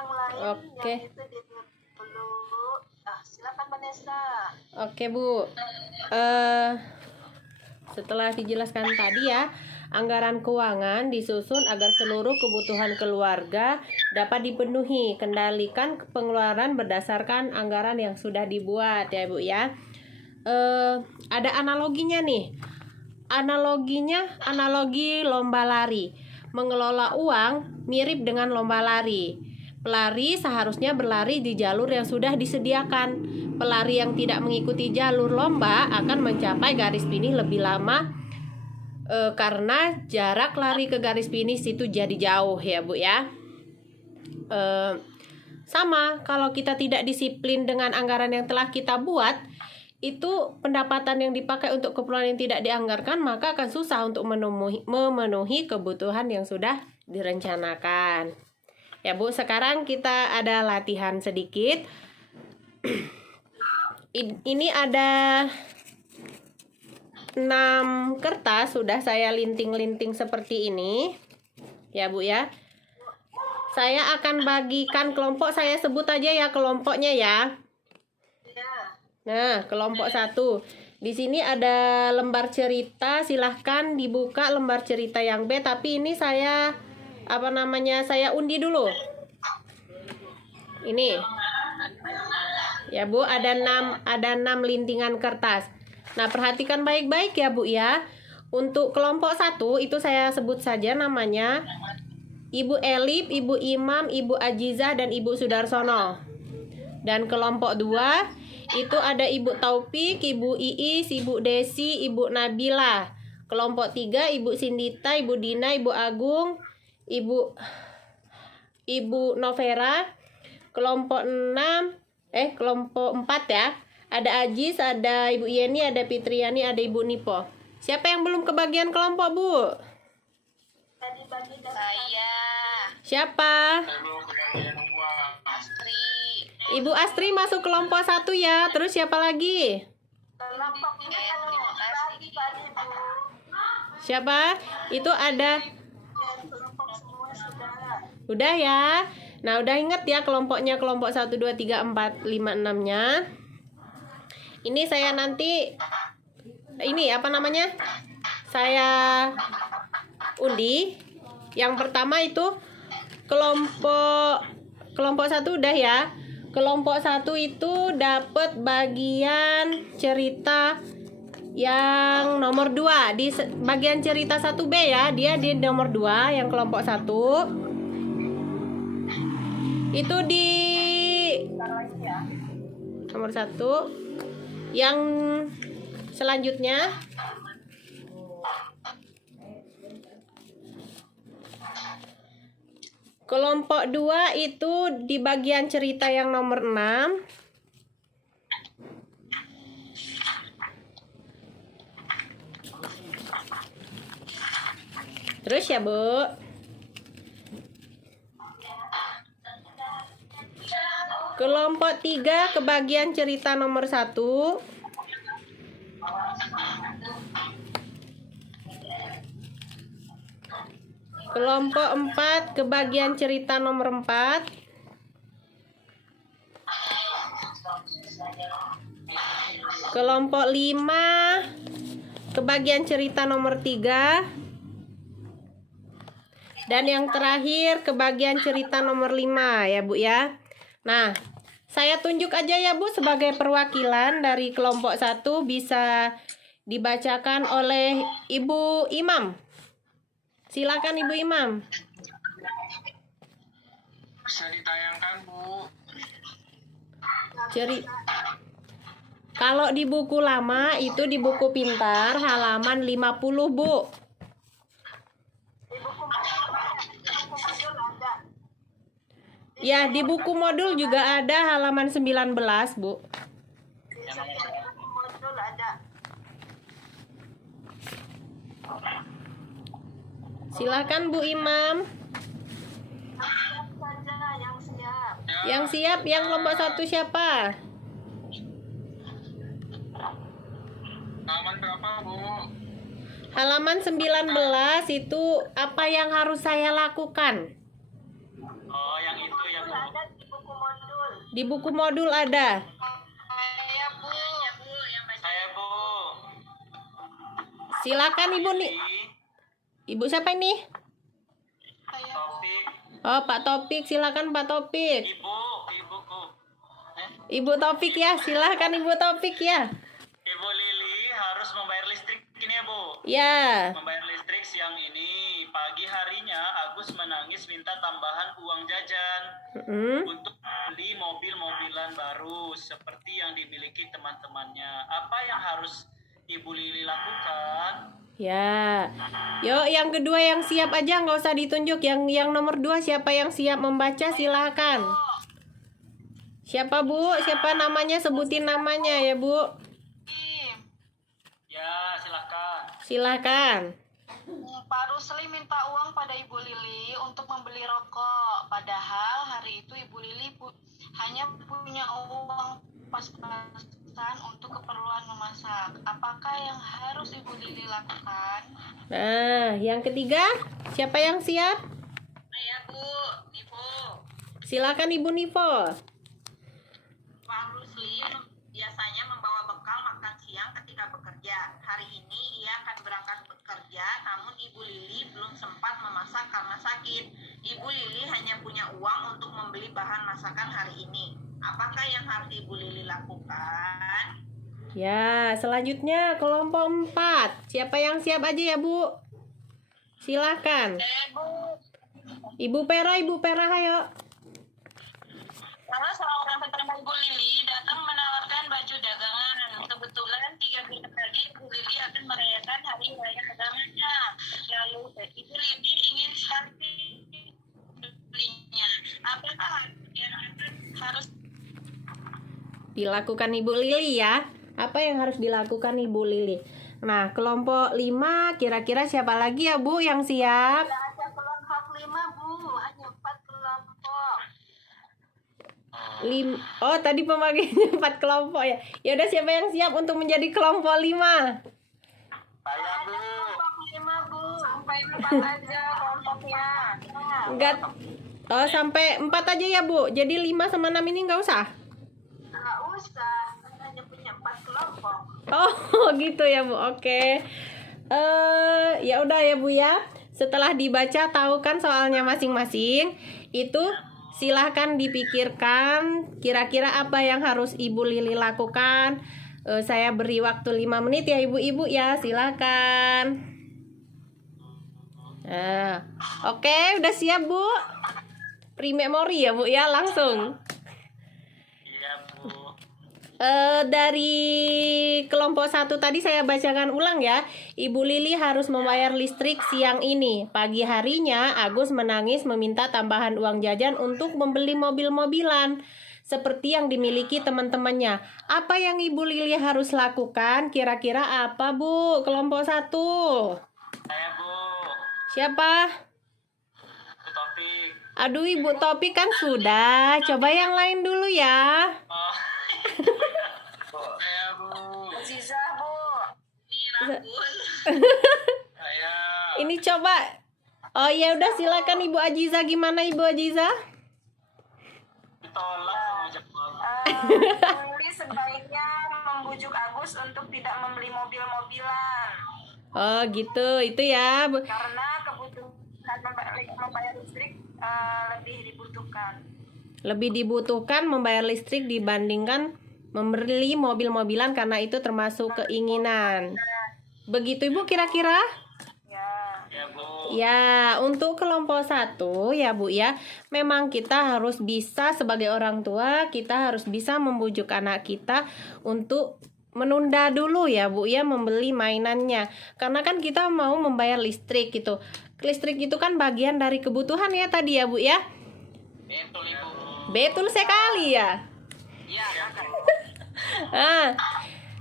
yang lain. Oke. Yang itu dulu. Silakan Vanessa. Oke Bu. Setelah dijelaskan tadi ya, anggaran keuangan disusun agar seluruh kebutuhan keluarga dapat dipenuhi. Kendalikan pengeluaran berdasarkan anggaran yang sudah dibuat ya Bu ya. Ada analoginya nih. Analogi lomba lari. Mengelola uang mirip dengan lomba lari. Pelari seharusnya berlari di jalur yang sudah disediakan. Pelari yang tidak mengikuti jalur lomba akan mencapai garis finish lebih lama karena jarak lari ke garis finish itu jadi jauh ya Bu ya. Sama kalau kita tidak disiplin dengan anggaran yang telah kita buat, itu pendapatan yang dipakai untuk keperluan yang tidak dianggarkan, maka akan susah untuk memenuhi kebutuhan yang sudah direncanakan. Ya Bu, sekarang kita ada latihan sedikit. Ini ada 6 kertas, sudah saya linting-linting seperti ini. Ya Bu ya. Saya akan bagikan kelompok, saya sebut aja ya kelompoknya ya. Nah, kelompok 1. Di sini ada lembar cerita, silahkan dibuka lembar cerita yang B, tapi ini saya saya undi dulu. Ini. Ya Bu, ada 6 lintingan kertas. Nah, perhatikan baik-baik ya Bu ya. Untuk kelompok 1 itu saya sebut saja namanya Ibu Elif, Ibu Imam, Ibu Ajizah, dan Ibu Sudarsono. Dan kelompok 2 itu ada Ibu Taufik, Ibu Iis, Ibu Desi, Ibu Nabila. Kelompok 3 Ibu Sindita, Ibu Dina, Ibu Agung, Ibu Novera. Kelompok 4 ya. Ada Ajis, ada Ibu Yeni, ada Fitriani, ada Ibu Nipo. Siapa yang belum kebagian kelompok, Bu? Tadi bagi Saya. Siapa? Astri. Ibu Astri masuk kelompok 1 ya. Terus siapa lagi? kelompoknya Terima kasih. Siapa? Itu ada. kelompok semua sudah. Udah ya. Nah, udah inget ya kelompoknya, kelompok 1, 2, 3, 4, 5, 6-nya. Ini saya nanti saya undi. Yang pertama itu kelompok 1 udah ya. Kelompok 1 itu dapat bagian cerita yang nomor 2. Di bagian cerita 1B ya, dia di nomor 2 yang kelompok 1. Itu di nomor 1. Yang selanjutnya kelompok 2 itu di bagian cerita yang nomor 6. Terus ya Bu. Kelompok 3 kebagian cerita nomor 1. Kelompok 4 kebagian cerita nomor 4. Kelompok 5 kebagian cerita nomor 3. Dan yang terakhir kebagian cerita nomor 5 ya Bu ya. Nah, saya tunjuk aja ya Bu sebagai perwakilan dari kelompok 1, bisa dibacakan oleh Ibu Imam. Silakan Ibu Imam. Bisa ditayangkan Bu. Kalau di buku lama itu di buku pintar halaman 50 Bu. Ya, di buku modul juga ada halaman 19 Bu. Modul ada. Silakan Bu Imam. Siap saja yang siap. Yang siap yang kelompok 1 siapa? Halaman berapa Bu? Halaman 19 itu apa yang harus saya lakukan? Oh, yang itu yang Ada Di buku modul ada. Saya Bu. Saya Bu. Silakan Ibu nih. Ibu siapa ini? Saya Topik. Oh, Pak Topik, silakan Pak Topik. Ibuku. Ibu Topik ya, silakan Ibu Topik ya. Ibu Lili harus membayar listrik ini ya Bu. Ya. Membayar listrik siang ini. Pagi harinya Agus menangis minta tambahan uang jajan Mm. untuk beli mobil-mobilan baru seperti yang dimiliki teman-temannya. Apa yang harus Ibu Lili lakukan? Ya. Yuk, yang kedua yang siap aja, nggak usah ditunjuk. Yang nomor 2 siapa yang siap membaca, silakan. Siapa Bu? Siapa namanya? Sebutin namanya ya Bu. Kim. Ya, silakan. Silakan. Pak Rusli minta uang pada Ibu Lili untuk membeli rokok. Padahal hari itu Ibu Lili hanya punya uang pas-pasan untuk keperluan memasak. Apakah yang harus Ibu Lili lakukan? Nah, yang ketiga, siapa yang siap? Saya Bu, Nipo. Silakan Ibu Nipo. Pak Rusli biasanya membawa bekal makan siang ketika bekerja. Hari ini ia akan berangkat bekerja, namun Ibu Lili belum sempat memasak karena sakit. Ibu Lili hanya punya uang untuk membeli bahan masakan hari ini. Apakah yang harus Ibu Lili lakukan? Ya, selanjutnya kelompok 4. Siapa yang siap aja ya Bu? Silakan. Bu, Ibu Pera, ayo. salah seorang tetangga Ibu Lili datang menawarkan baju dagangan. Kebetulan 3 bulan lagi Ibu Lili akan merayakan hari raya dagangannya. Lalu Ibu Lili ingin sekali belinya. Apakah yang harus Dilakukan Ibu Lili ya. Apa yang harus dilakukan Ibu Lili? Nah, kelompok 5 kira-kira siapa lagi ya Bu yang siap? Tidak ada kelompok 5 Bu, hanya 4 kelompok. Oh, tadi pembagiannya 4 kelompok ya. Ya udah, siapa yang siap untuk menjadi kelompok 5? Saya Bu. Kelompok 5 Bu, sampai 4 aja kelompoknya. Enggak. Oh, sampai 4 aja ya Bu. Jadi 5 sama 6 ini enggak usah. Nggak usah, kan hanya punya 4 kelompok. Oh, gitu ya Bu. Oke. Ya udah ya Bu ya. Setelah dibaca tahu kan soalnya masing-masing. Itu silahkan dipikirkan kira-kira apa yang harus Ibu Lili lakukan. Saya beri waktu 5 menit ya Ibu-ibu ya. Silakan. Nah, oke, udah siap Bu. Pre-memory ya Bu ya, langsung. Iya Bu. Dari kelompok 1 tadi saya bacakan ulang ya. Ibu Lili harus membayar listrik siang ini. Pagi harinya Agus menangis meminta tambahan uang jajan untuk membeli mobil-mobilan seperti yang dimiliki teman-temannya. Apa yang Ibu Lili harus lakukan? Kira-kira apa Bu? Kelompok 1. Saya Bu. Siapa? Bu Topik. Aduh, Ibu Topik kan sudah. Coba yang lain dulu ya. Oh. Saya Bu. Aziza Bu. Saya. Ini coba. Oh ya udah, silakan Ibu Ajiza. Gimana Ibu Ajiza? Ditolak sama jawab. Lili sebaiknya membujuk Agus untuk tidak membeli mobil-mobilan Oh gitu, itu ya. karena kebutuhan membayar listrik lebih dibutuhkan. Lebih dibutuhkan membayar listrik dibandingkan membeli mobil-mobilan karena itu termasuk keinginan. Begitu Ibu kira-kira? Ya. Ya Bu. Ya, untuk kelompok 1 ya Bu ya, memang kita harus bisa sebagai orang tua, kita harus bisa membujuk anak kita untuk menunda dulu ya Bu ya membeli mainannya. Karena kan kita mau membayar listrik gitu. Listrik itu kan bagian dari kebutuhan ya tadi ya Bu ya. Betul Ibu. Betul sekali ya. ya kakak?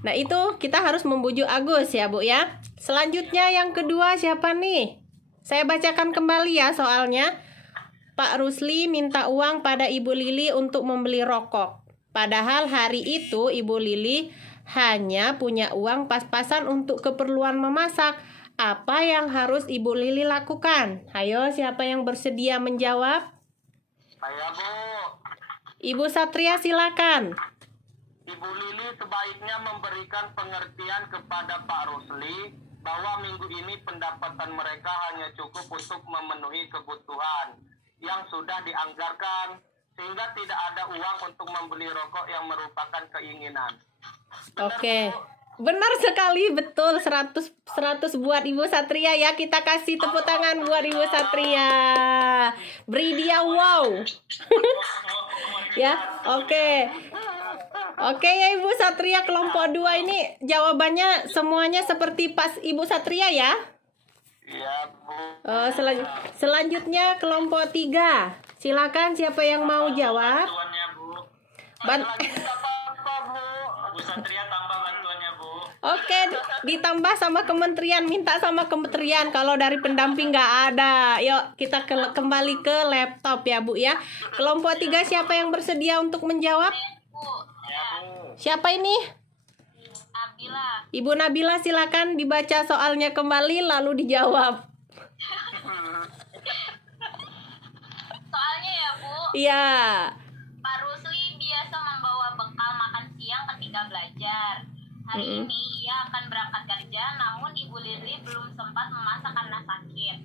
Nah itu kita harus membujuk Agus ya Bu ya. Selanjutnya yang kedua siapa nih? Saya bacakan kembali ya soalnya. Pak Rusli minta uang pada Ibu Lili untuk membeli rokok. Padahal hari itu Ibu Lili hanya punya uang pas-pasan untuk keperluan memasak. Apa yang harus Ibu Lili lakukan? Ayo, siapa yang bersedia menjawab? Saya Bu. Ibu Satria silakan. Ibu Lili sebaiknya memberikan pengertian kepada Pak Rusli bahwa minggu ini pendapatan mereka hanya cukup untuk memenuhi kebutuhan yang sudah dianggarkan, sehingga tidak ada uang untuk membeli rokok yang merupakan keinginan. Benar, Oke. Bu? Benar sekali, betul 100 buat Ibu Satria ya. Kita kasih tepuk tangan buat Ibu Satria. Beri dia wow. Ya, oke. Oke ya Ibu Satria, kelompok 2 ini jawabannya semuanya seperti pas Ibu Satria ya. Iya, Bu. Selanjutnya kelompok 3. Silakan siapa yang mau jawab. Bantuannya, Bu. Lagi tidak apa-apa, Bu. Bu Satria tambah bantuannya, Bu. Oke, ditambah sama kementerian, minta sama kementerian. Kalau dari pendamping nggak ada. Yuk kita kembali ke laptop ya Bu ya. Kelompok 3 siapa yang bersedia untuk menjawab? Bu, Ya, Bu. Siapa ini? Nabila. Ibu Nabila silakan dibaca soalnya kembali lalu dijawab. Soalnya ya Bu, Iya. Pak Rusli biasa membawa bekal makan siang ketika belajar. Hari ini ia akan berangkat kerja, namun Ibu Lili belum sempat memasak karena sakit.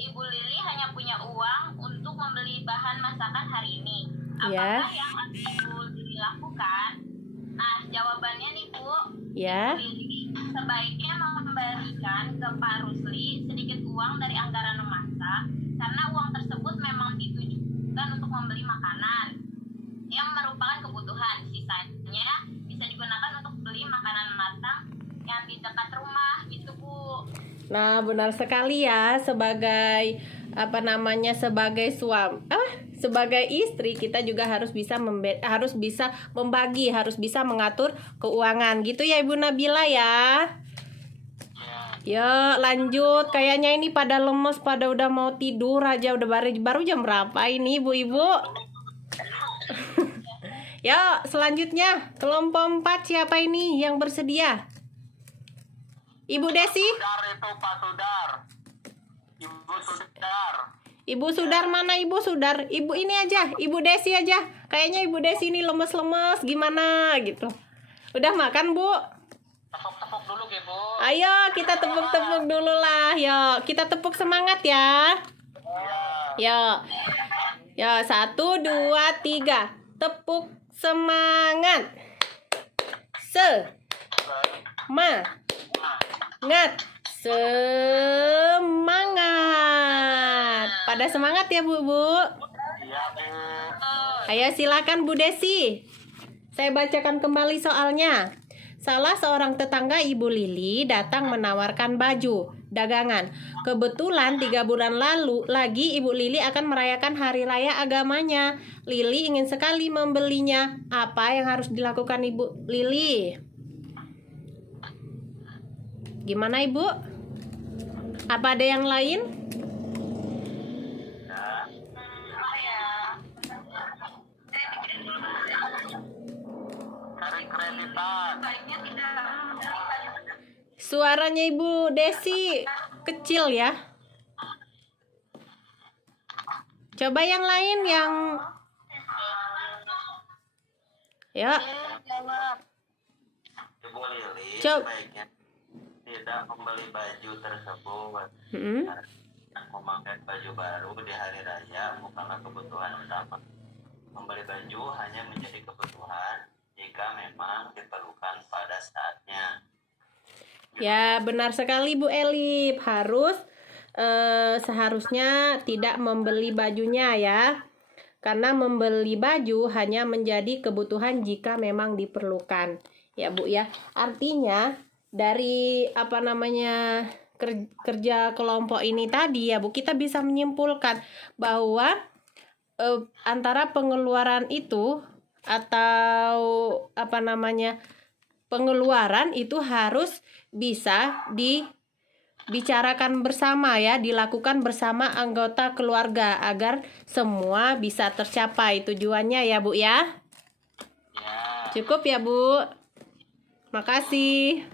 Ibu Lili hanya punya uang untuk membeli bahan masakan hari ini. Ya. Apakah yang harus Ibu Lili lakukan? Nah, jawabannya nih Bu, Ya. Ibu Lili sebaiknya memberikan ke Pak Rusli sedikit uang dari anggaran memasak, karena uang tersebut memang ditujukan untuk membeli makanan yang merupakan kebutuhan. Sisanya bisa digunakan untuk beli makanan matang yang di dekat rumah gitu Bu. Nah, benar sekali ya, sebagai sebagai sebagai istri kita juga harus bisa membagi, harus bisa mengatur keuangan gitu ya Ibu Nabila ya. Ya, lanjut. Kayaknya ini pada lemes, pada udah mau tidur aja. Udah baru jam berapa ini Ibu-ibu? Ya, selanjutnya kelompok 4 siapa ini yang bersedia? Ibu Desi? Sudar itu Pak Sudar. Ibu Sudar. Ibu Sudar mana Ibu Sudar? Ibu ini aja, Ibu Desi aja. Kayaknya Ibu Desi ini lemes-lemes gimana gitu. Udah makan Bu? Tepuk-tepuk dulu, ya, Bu. Ayo kita tepuk-tepuk dulu lah. Yuk, kita tepuk semangat ya. Yuk. Ya, 1, 2, 3. Tepuk semangat. Semangat. Pada semangat ya Bu. Iya, Bu. Ayo silakan Bu Desi. Saya bacakan kembali soalnya. Salah seorang tetangga Ibu Lili datang menawarkan baju dagangan. Kebetulan 3 bulan lalu lagi Ibu Lili akan merayakan hari raya agamanya. Lili ingin sekali membelinya. Apa yang harus dilakukan Ibu Lili? Gimana Ibu? Apa ada yang lain? Cari kreditan. Suaranya Ibu Desi kecil ya. Coba yang lain yang ya. Ibu Lili Coba. sebaiknya tidak membeli baju tersebut. Hmm. Memakai baju baru di hari raya bukanlah kebutuhan utama. Membeli baju hanya menjadi kebutuhan jika memang diperlukan pada saatnya. Ya, benar sekali Bu Elip. Seharusnya tidak membeli bajunya ya. Karena membeli baju hanya menjadi kebutuhan jika memang diperlukan. Ya Bu ya. Artinya dari kerja kelompok ini tadi ya Bu, kita bisa menyimpulkan bahwa antara pengeluaran itu atau pengeluaran itu harus bisa dibicarakan bersama ya, dilakukan bersama anggota keluarga agar semua bisa tercapai tujuannya ya Bu ya. Ya. Cukup ya Bu. Makasih.